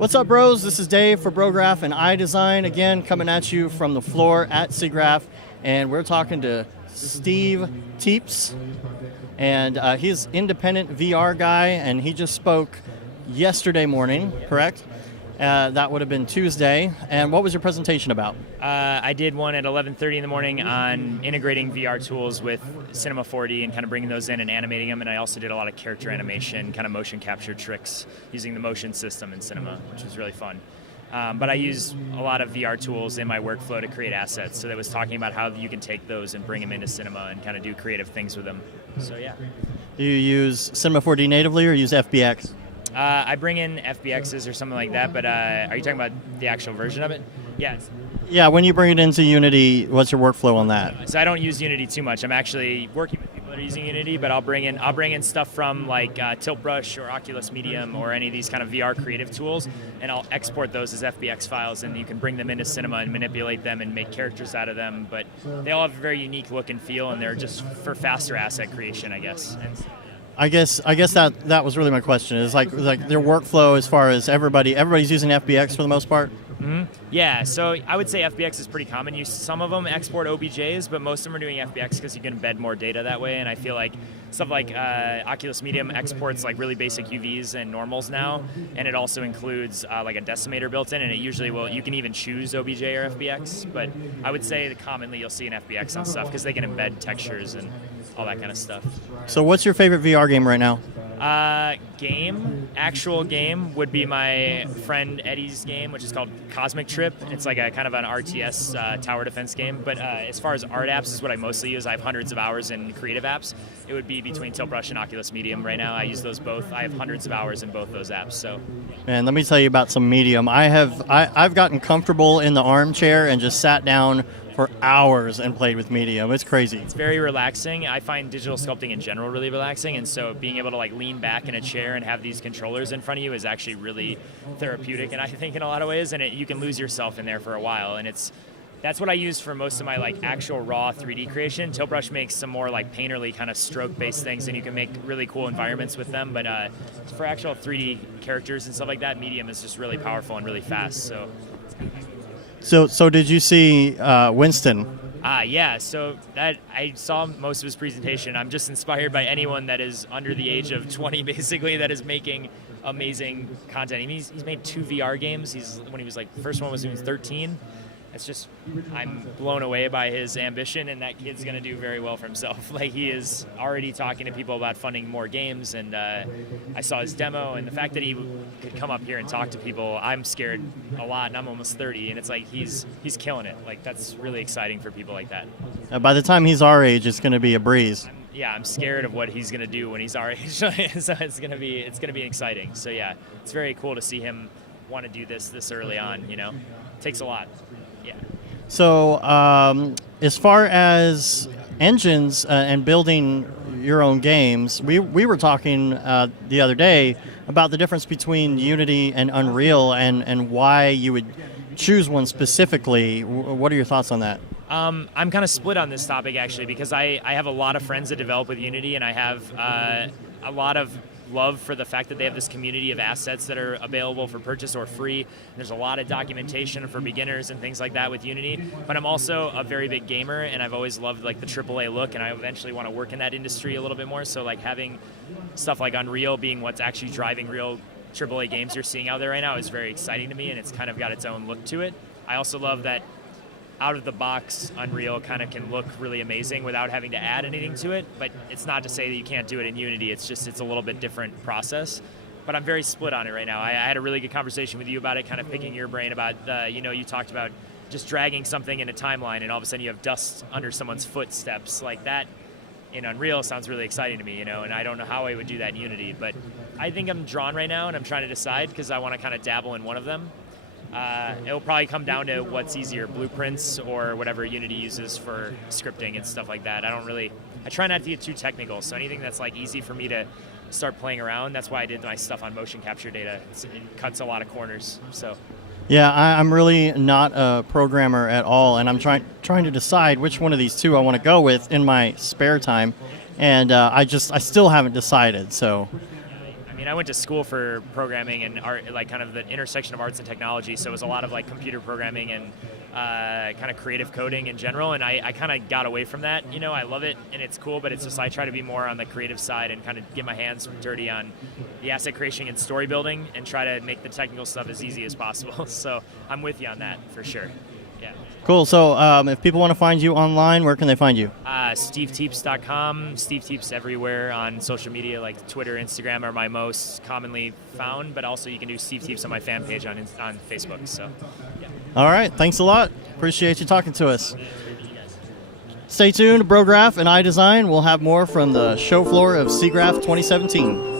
What's up, bros? This is Dave for Brograph and iDesign, again coming at you from the floor at Siggraph, and we're talking to Steve Teeps, and he's independent VR guy, and he just spoke yesterday morning, correct? That would have been Tuesday. And what was your presentation about? I did one at 11:30 in the morning on integrating VR tools with Cinema 4D and kind of bringing those in and animating them. And I also did a lot of character animation, kind of motion capture tricks using the motion system in Cinema, which was really fun. But I use a lot of VR tools in my workflow to create assets. So that was talking about how you can take those and bring them into Cinema and kind of do creative things with them. So yeah. Do you use Cinema 4D natively or use FBX? I bring in FBXs or something like that, but are you talking about the actual version of it? Yes. Yeah, when you bring it into Unity, what's your workflow on that? So I don't use Unity too much. I'm actually working with people that are using Unity, but I'll bring in stuff from like Tilt Brush or Oculus Medium or any of these kind of VR creative tools, and I'll export those as FBX files, and you can bring them into Cinema and manipulate them and make characters out of them. But they all have a very unique look and feel, and they're just for faster asset creation, I guess. I guess that was really my question. Is like their workflow as far as everybody's using FBX for the most part. Mm-hmm. Yeah, so I would say FBX is pretty common. Some of them export OBJs, but most of them are doing FBX because you can embed more data that way. And I feel like stuff like Oculus Medium exports like really basic UVs and normals now, and it also includes like a decimator built in, and it usually will. You can even choose OBJ or FBX, but I would say that commonly you'll see an FBX on stuff because they can embed textures and all that kind of stuff. So what's your favorite VR game right now? Actual game would be my friend Eddie's game, which is called Cosmic Trip. It's like a kind of an RTS tower defense game. But as far as art apps is what I mostly use. I have hundreds of hours in creative apps. It would be between Tilt Brush and Oculus Medium right now. I use those both. I have hundreds of hours in both those apps. So, and let me tell you about some Medium. I've gotten comfortable in the armchair and just sat down for hours and played with Medium. It's crazy. It's very relaxing. I find digital sculpting in general really relaxing, and so being able to like lean back in a chair and have these controllers in front of you is actually really therapeutic, and I think in a lot of ways, and you can lose yourself in there for a while, and that's what I use for most of my like actual raw 3D creation. Tilt Brush makes some more like painterly kind of stroke-based things, and you can make really cool environments with them, but for actual 3D characters and stuff like that, Medium is just really powerful and really fast. So did you see Winston? Yeah, so that I saw most of his presentation. I'm just inspired by anyone that is under the age of 20, basically, that is making amazing content. I mean, he's made 2 VR games. When he was like, the first one was when he was 13. It's just, I'm blown away by his ambition, and that kid's going to do very well for himself. Like, he is already talking to people about funding more games, and I saw his demo, and the fact that he could come up here and talk to people, I'm scared a lot, and I'm almost 30, and it's like he's killing it. Like, that's really exciting for people like that. By the time he's our age, it's going to be a breeze. I'm scared of what he's going to do when he's our age, so it's going to be exciting. So yeah, it's very cool to see him want to do this early on, you know? It takes a lot. Yeah. So as far as engines and building your own games, we were talking the other day about the difference between Unity and Unreal and why you would choose one specifically. What are your thoughts on that? I'm kind of split on this topic, actually, because I have a lot of friends that develop with Unity, and I have a lot of love for the fact that they have this community of assets that are available for purchase or free. There's a lot of documentation for beginners and things like that with Unity, but I'm also a very big gamer, and I've always loved like the AAA look, and I eventually want to work in that industry a little bit more. So like having stuff like Unreal being what's actually driving real AAA games you're seeing out there right now is very exciting to me, and it's kind of got its own look to it. I also love that out of the box, Unreal kind of can look really amazing without having to add anything to it, but it's not to say that you can't do it in Unity. It's just, it's a little bit different process. But I'm very split on it right now. I had a really good conversation with you about it, kind of picking your brain about, you talked about just dragging something in a timeline and all of a sudden you have dust under someone's footsteps. Like that in Unreal sounds really exciting to me, and I don't know how I would do that in Unity, but I think I'm drawn right now and I'm trying to decide because I want to kind of dabble in one of them. It'll probably come down to what's easier, Blueprints or whatever Unity uses for scripting and stuff like that. I try not to get too technical, so anything that's like easy for me to start playing around, that's why I did my stuff on motion capture data. It cuts a lot of corners. So. Yeah, I'm really not a programmer at all, and I'm trying to decide which one of these two I want to go with in my spare time, and I still haven't decided, so. mean, I went to school for programming and art, like kind of the intersection of arts and technology. So it was a lot of like computer programming and kind of creative coding in general. And I kind of got away from that. I love it and it's cool, but it's just I try to be more on the creative side and kind of get my hands dirty on the asset creation and story building and try to make the technical stuff as easy as possible. So I'm with you on that for sure. Yeah. Cool. So if people want to find you online, where can they find you? SteveTeeps.com. Steve Teeps everywhere on social media, like Twitter, Instagram are my most commonly found, but also you can do Steve Teeps on my fan page on Facebook. So, yeah. All right. Thanks a lot. Appreciate you talking to us. Stay tuned. Brograph and iDesign. We'll have more from the show floor of Siggraph 2017.